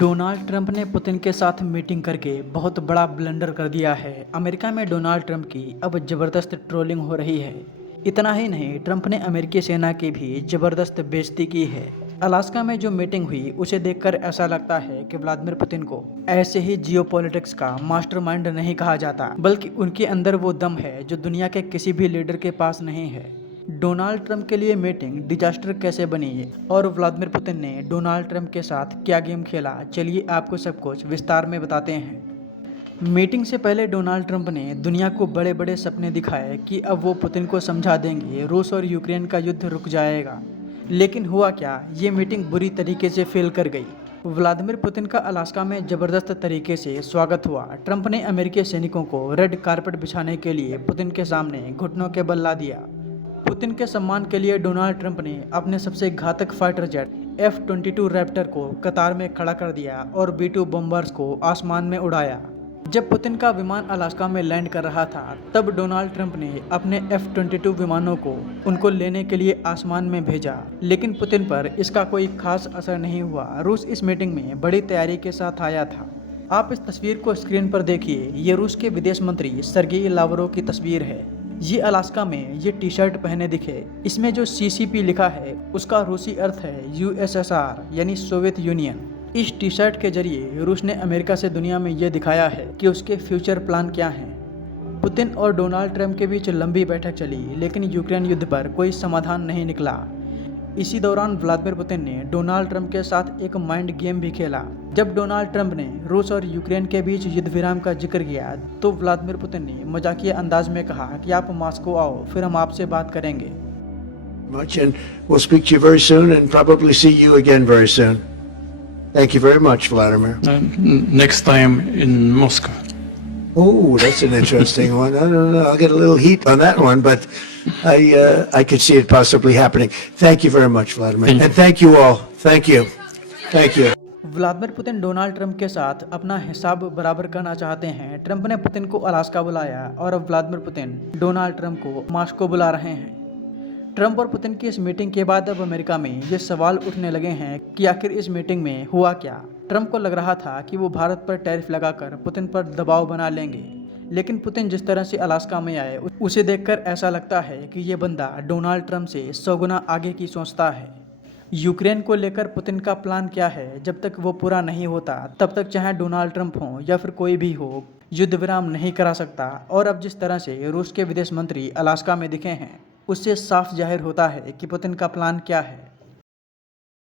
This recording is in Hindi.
डोनाल्ड ट्रंप ने पुतिन के साथ मीटिंग करके बहुत बड़ा ब्लंडर कर दिया है। अमेरिका में डोनाल्ड ट्रंप की अब ज़बरदस्त ट्रोलिंग हो रही है। इतना ही नहीं, ट्रंप ने अमेरिकी सेना की भी ज़बरदस्त बेइज्जती की है। अलास्का में जो मीटिंग हुई उसे देखकर ऐसा लगता है कि व्लादिमीर पुतिन को ऐसे ही जियोपॉलिटिक्स का मास्टरमाइंड नहीं कहा जाता, बल्कि उनके अंदर वो दम है जो दुनिया के किसी भी लीडर के पास नहीं है। डोनाल्ड ट्रंप के लिए मीटिंग डिजास्टर कैसे बनी और व्लादिमीर पुतिन ने डोनाल्ड ट्रंप के साथ क्या गेम खेला, चलिए आपको सब कुछ विस्तार में बताते हैं। मीटिंग से पहले डोनाल्ड ट्रंप ने दुनिया को बड़े बड़े सपने दिखाए कि अब वो पुतिन को समझा देंगे रूस और यूक्रेन का युद्ध रुक जाएगा। लेकिन हुआ क्या, ये मीटिंग बुरी तरीके से फेल कर गई। व्लादिमीर पुतिन का अलास्का में ज़बरदस्त तरीके से स्वागत हुआ। ट्रंप ने अमेरिकी सैनिकों को रेड कारपेट बिछाने के लिए पुतिन के सामने घुटनों के बल ला दिया। पुतिन के सम्मान के लिए डोनाल्ड ट्रंप ने अपने सबसे घातक फाइटर जेट F-22 रैप्टर को कतार में खड़ा कर दिया और B-2 बॉम्बर्स को आसमान में उड़ाया। जब पुतिन का विमान अलास्का में लैंड कर रहा था, तब डोनाल्ड ट्रंप ने अपने F-22 विमानों को उनको लेने के लिए आसमान में भेजा, लेकिन पुतिन पर इसका कोई खास असर नहीं हुआ। रूस इस मीटिंग में बड़ी तैयारी के साथ आया था। आप इस तस्वीर को स्क्रीन पर देखिए। ये रूस के विदेश मंत्री सर्गेई लावरोव की तस्वीर है। ये अलास्का में ये टी शर्ट पहने दिखे। इसमें जो CCP लिखा है उसका रूसी अर्थ है USSR यानी सोवियत यूनियन। इस टी शर्ट के जरिए रूस ने अमेरिका से दुनिया में ये दिखाया है कि उसके फ्यूचर प्लान क्या हैं। पुतिन और डोनाल्ड ट्रंप के बीच लंबी बैठक चली, लेकिन यूक्रेन युद्ध पर कोई समाधान नहीं निकला। इसी दौरान व्लादिमीर पुतिन ने डोनाल्ड ट्रंप के साथ एक माइंड गेम भी खेला। जब डोनाल्ड ट्रंप ने रूस और यूक्रेन के बीच युद्ध विराम का जिक्र किया, तो व्लादिमीर पुतिन ने मजाकिया अंदाज में कहा कि आप मॉस्को आओ, फिर हम आपसे बात करेंगे। Much, and we'll speak to you very soon and probably see you again very soon. Thank you very much, Vladimir. Next time in Moscow. Oh, that's an interesting one. I don't know. I'll get a little heat on that one, but I could see it possibly happening. Thank you very much, Vladimir. And thank you all. Thank you. Thank you. Vladimir Putin Donald Trump के साथ अपना हिसाब बराबर करना चाहते हैं। ट्रंप ने पुतिन को अलास्का बुलाया और अब व्लादिमीर पुतिन डोनाल्ड ट्रंप को मॉस्को बुला रहे हैं। ट्रंप और पुतिन की इस मीटिंग के बाद अब अमेरिका में ये सवाल उठने लगे हैं कि आखिर इस मीटिंग में हुआ क्या। ट्रंप को लग रहा था कि वो भारत पर टैरिफ लगाकर पुतिन पर दबाव बना लेंगे, लेकिन पुतिन जिस तरह से अलास्का में आए उसे देखकर ऐसा लगता है कि ये बंदा डोनाल्ड ट्रंप से 100 गुना आगे की सोचता है। यूक्रेन को लेकर पुतिन का प्लान क्या है, जब तक वो पूरा नहीं होता तब तक चाहे डोनाल्ड ट्रंप हो या फिर कोई भी हो, युद्ध विराम नहीं करा सकता। और अब जिस तरह से रूस के विदेश मंत्री अलास्का में दिखे हैं, उससे साफ जाहिर होता है कि पुतिन का प्लान क्या है।